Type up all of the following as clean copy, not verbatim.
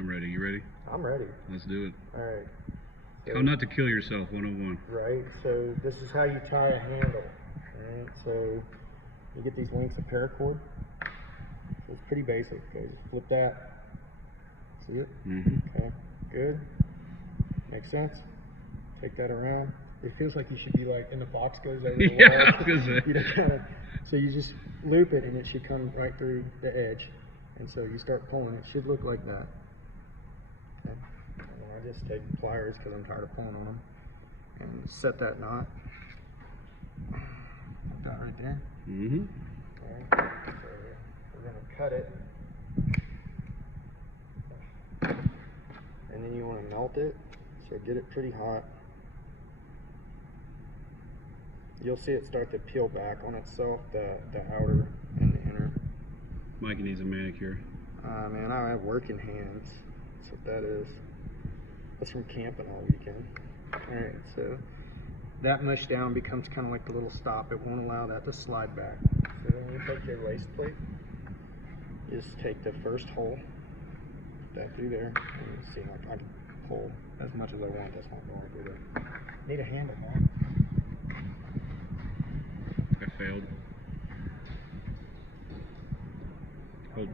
I'm ready. You ready? I'm ready. Let's do it. All right. So, how not to kill yourself, 101. Right. So this is how you tie a handle. All right. So you get these lengths of paracord. So it's pretty basic. Okay. Just flip that. See it? Okay. Good. Makes sense. Take that around. It feels like you should be like, and the box goes over the yeah, wall. I was gonna say. You know, kind of. So you just loop it, and it should come right through the edge. And so you start pulling. It should look like that. Okay. And I just take pliers because I'm tired of pulling on them, and set that knot. Put that right there. Okay. So we're gonna cut it, and then you want to melt it. So get it pretty hot. You'll see it start to peel back on itself, the outer and the inner. Mikey needs a manicure. Man, I have working hands. That's what that is. That's from camping all weekend. Alright, so that mush down becomes kind of like the little stop. It won't allow that to slide back. So then you take your lace plate, you just take the first hole, put that through there, and you see like I can pull as much as I want. That's not going through there. Need a handle, man. I failed. Hold.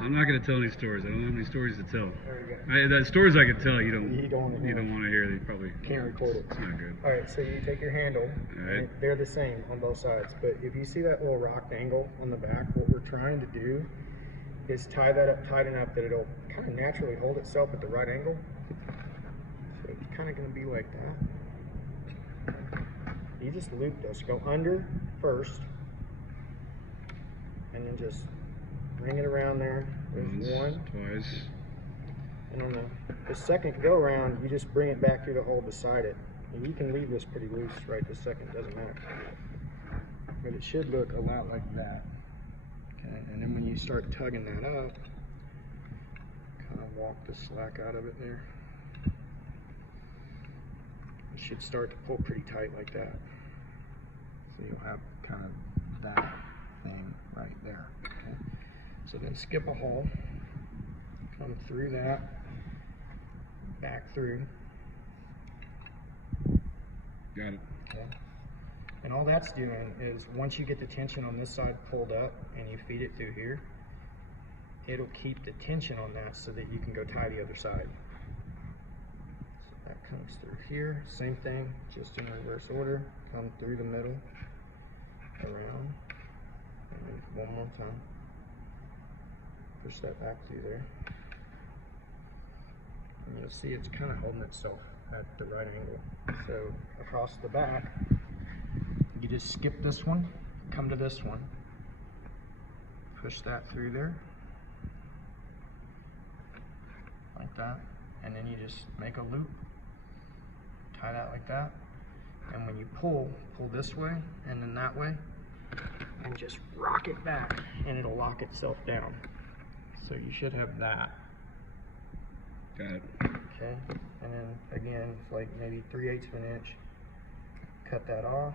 I'm not going to tell any stories. I don't have any stories to tell. The stories I could tell, you don't want to hear. They probably can't record it. It's not good. All right, so you take your handle. And they're the same on both sides, but if you see that little rocked angle on the back, what we're trying to do is tie that up tight enough that it'll kind of naturally hold itself at the right angle. So it's kind of going to be like that. You just loop this. Go under first, and then just bring it around there. There's one. Twice. And on the second go around, you just bring it back through the hole beside it. And you can leave this pretty loose right this second, doesn't matter. But it should look a lot like that. Okay, and then when you start tugging that up, kind of walk the slack out of it there. It should start to pull pretty tight like that. So you'll have kind of that thing right there. Okay. So then skip a hole, come through that, back through. Got it. Okay. And all that's doing is once you get the tension on this side pulled up and you feed it through here, it'll keep the tension on that so that you can go tie the other side. So that comes through here, same thing, just in reverse order. Come through the middle, around, and then one more time. Push that back through there. And you'll see it's kind of holding itself at the right angle. So across the back, you just skip this one, come to this one, push that through there, like that, and then you just make a loop, tie that like that, and when you pull this way and then that way, and just rock it back, and it'll lock itself down. So you should have that. Got it. Okay, and then again, it's like maybe 3/8 of an inch. Cut that off.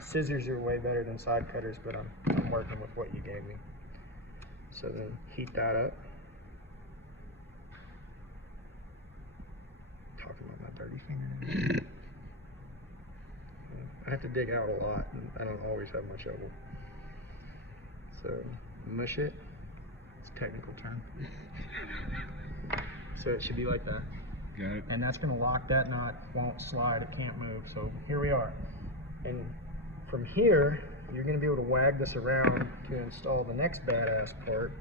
Scissors are way better than side cutters, but I'm working with what you gave me. So then heat that up. Talking about my dirty finger. I have to dig out a lot, and I don't always have much of them. So mush it. It's a technical term. So it should be like that. Got it. And that's going to lock that knot, won't slide, it can't move. So here we are. And from here, you're going to be able to wag this around to install the next badass part,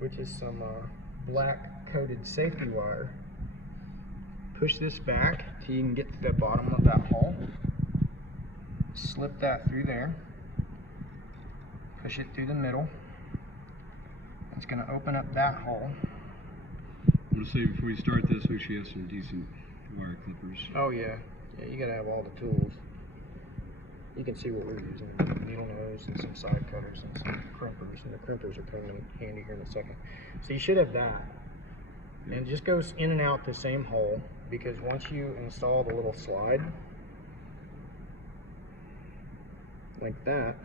which is some black coated safety wire. Push this back till you can get to the bottom of that hole. Slip that through there. Push it through the middle. It's going to open up that hole. I'm going to say before you start this, make sure you have some decent wire clippers. Oh yeah, you got to have all the tools. You can see what we're using: needle nose and some side cutters and some crimpers. And the crimpers are coming in handy here in a second. So you should have that. And it just goes in and out the same hole, because once you install the little slide like that,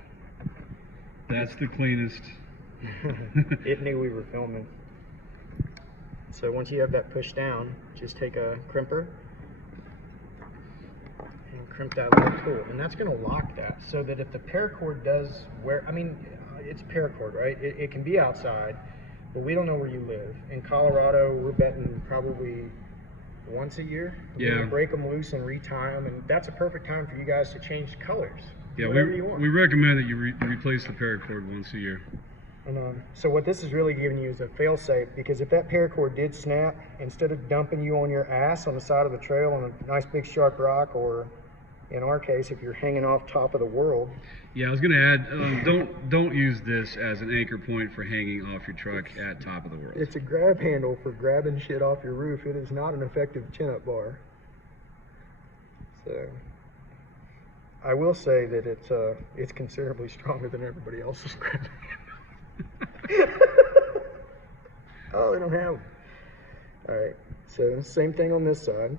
That's the cleanest. It knew we were filming. So once you have that pushed down, just take a crimper and crimp that little tool. And that's going to lock that so that if the paracord does wear, I mean, it's paracord, right? It can be outside, but we don't know where you live. In Colorado, we're betting probably once a year. We're Yeah. gonna break them loose and retie them, and that's a perfect time for you guys to change colors. Yeah, whatever you want. we recommend that you replace the paracord once a year. And, so what this is really giving you is a fail-safe, because if that paracord did snap, instead of dumping you on your ass on the side of the trail on a nice big sharp rock, or in our case, if you're hanging off top of the world. Yeah, I was going to add, don't use this as an anchor point for hanging off your truck at top of the world. It's a grab handle for grabbing shit off your roof. It is not an effective chin-up bar. So, I will say that it's considerably stronger than everybody else's grab handle. Oh, they don't have them. All right, so same thing on this side.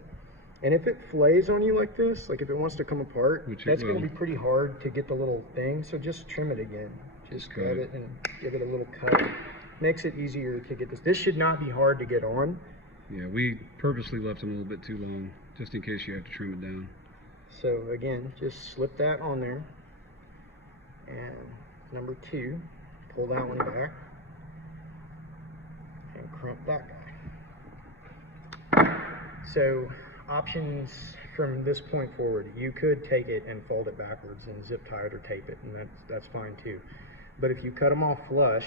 And if it flays on you like this, like if it wants to come apart, that's going to be pretty hard to get the little thing. So just trim it again. Just grab it and give it a little cut. Makes it easier to get this. This should not be hard to get on. Yeah, we purposely left them a little bit too long, just in case you have to trim it down. So again, just slip that on there. And number 2, pull that one back. And crump that guy. So options from this point forward, you could take it and fold it backwards and zip tie it or tape it, and that's fine too. But if you cut them off flush,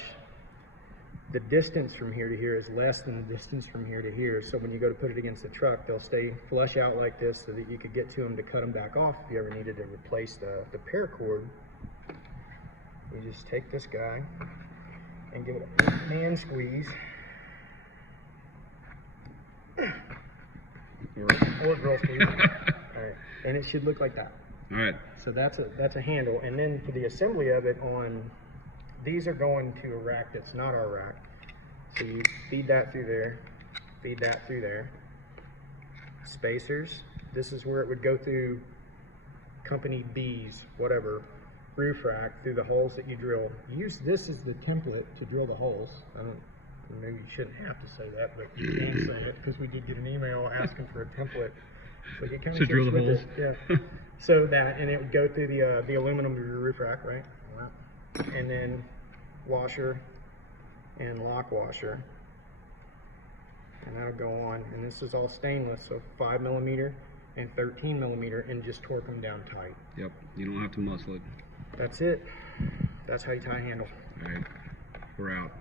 the distance from here to here is less than the distance from here to here. So when you go to put it against the truck, they'll stay flush out like this so that you could get to them to cut them back off if you ever needed to replace the paracord. You just take this guy and give it a man squeeze. Or girl squeeze. Alright, and it should look like that. Alright. So that's a handle, and then for the assembly of it, these are going to a rack that's not our rack. So you feed that through there, feed that through there. Spacers, this is where it would go through company B's, whatever, roof rack, through the holes that you drilled. Use this as the template to drill the holes. Maybe you shouldn't have to say that, but you can say it, because we did get an email asking for a template. But you to drill the holes. Yeah. So that, and it would go through the aluminum of your roof rack, right? And then washer and lock washer. And that'll go on. And this is all stainless, so 5mm and 13mm, and just torque them down tight. Yep, you don't have to muscle it. That's it. That's how you tie a handle. All right, we're out.